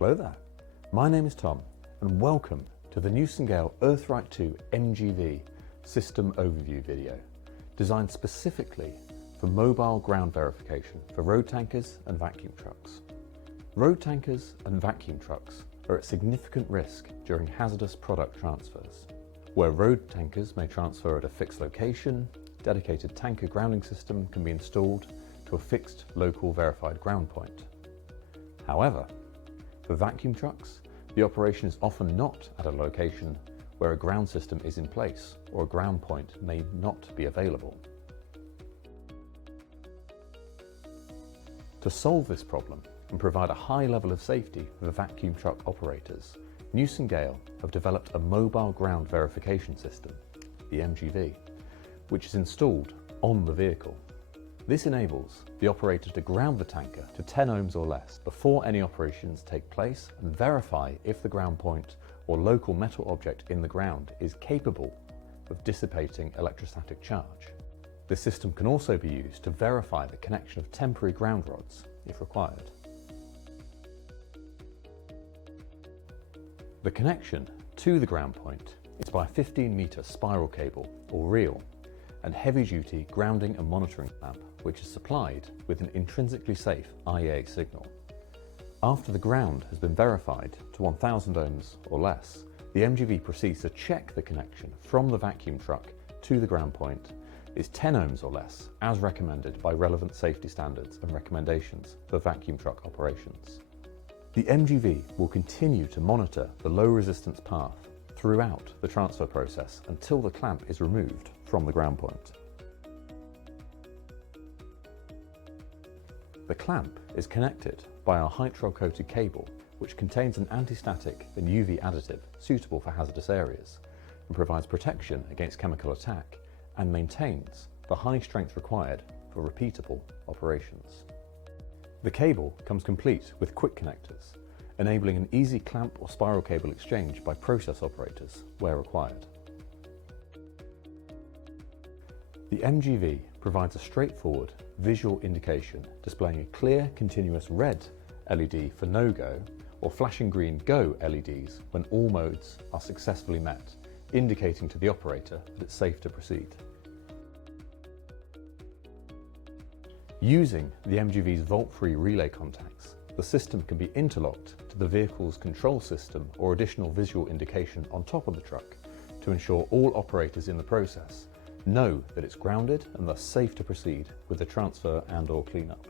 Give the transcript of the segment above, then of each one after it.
Hello there, my name is Tom and welcome to the Newson Gale Earth-Rite 2 MGV system overview video, designed specifically for mobile ground verification for road tankers and vacuum trucks. Road tankers and vacuum trucks are at significant risk during hazardous product transfers, where road tankers may transfer at a fixed location. Dedicated tanker grounding system can be installed to a fixed local verified ground point. However, for vacuum trucks, the operation is often not at a location where a ground system is in place or a ground point may not be available. To solve this problem and provide a high level of safety for vacuum truck operators, Newson Gale have developed a mobile ground verification system, the MGV, which is installed on the vehicle. This enables the operator to ground the tanker to 10 ohms or less before any operations take place and verify if the ground point or local metal object in the ground is capable of dissipating electrostatic charge. This system can also be used to verify the connection of temporary ground rods if required. The connection to the ground point is by a 15-meter spiral cable or reel and heavy-duty grounding and monitoring lamp, which is supplied with an intrinsically safe IEA signal. After the ground has been verified to 1000 ohms or less, the MGV proceeds to check the connection from the vacuum truck to the ground point is 10 ohms or less, as recommended by relevant safety standards and recommendations for vacuum truck operations. The MGV will continue to monitor the low resistance path throughout the transfer process until the clamp is removed from the ground point. The clamp is connected by our Hydro-coated cable, which contains an anti-static and UV additive suitable for hazardous areas and provides protection against chemical attack and maintains the high strength required for repeatable operations. The cable comes complete with quick connectors, enabling an easy clamp or spiral cable exchange by process operators where required. The MGV provides a straightforward visual indication displaying a clear continuous red LED for no-go or flashing green go LEDs when all modes are successfully met, indicating to the operator that it's safe to proceed. Using the MGV's volt-free relay contacts, the system can be interlocked to the vehicle's control system or additional visual indication on top of the truck to ensure all operators in the process know that it's grounded and thus safe to proceed with the transfer and/or cleanup.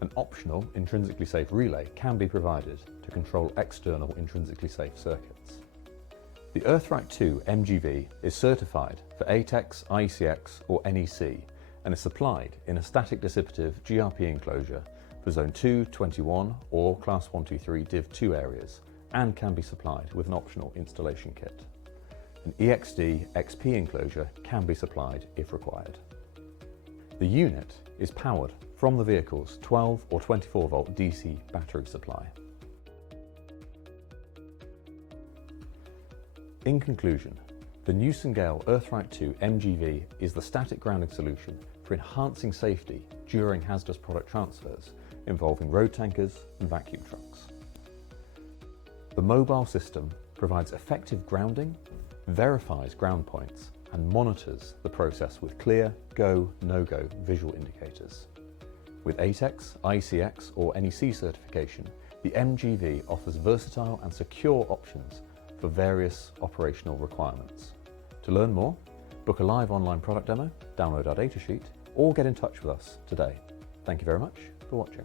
An optional intrinsically safe relay can be provided to control external intrinsically safe circuits. The Earth-Rite 2 MGV is certified for ATEX, IECX or NEC and is supplied in a static dissipative GRP enclosure for Zone 2, 21 or Class 123 Div 2 areas and can be supplied with an optional installation kit. An EXD XP enclosure can be supplied if required. The unit is powered from the vehicle's 12 or 24 volt DC battery supply. In conclusion, the Newson Gale Earth-Rite 2 MGV is the static grounding solution for enhancing safety during hazardous product transfers involving road tankers and vacuum trucks. The mobile system provides effective grounding, verifies ground points and monitors the process with clear go, no-go visual indicators. With ATEX, IECX or NEC certification, the MGV offers versatile and secure options for various operational requirements. To learn more, book a live online product demo, download our datasheet, or get in touch with us today. Thank you very much for watching.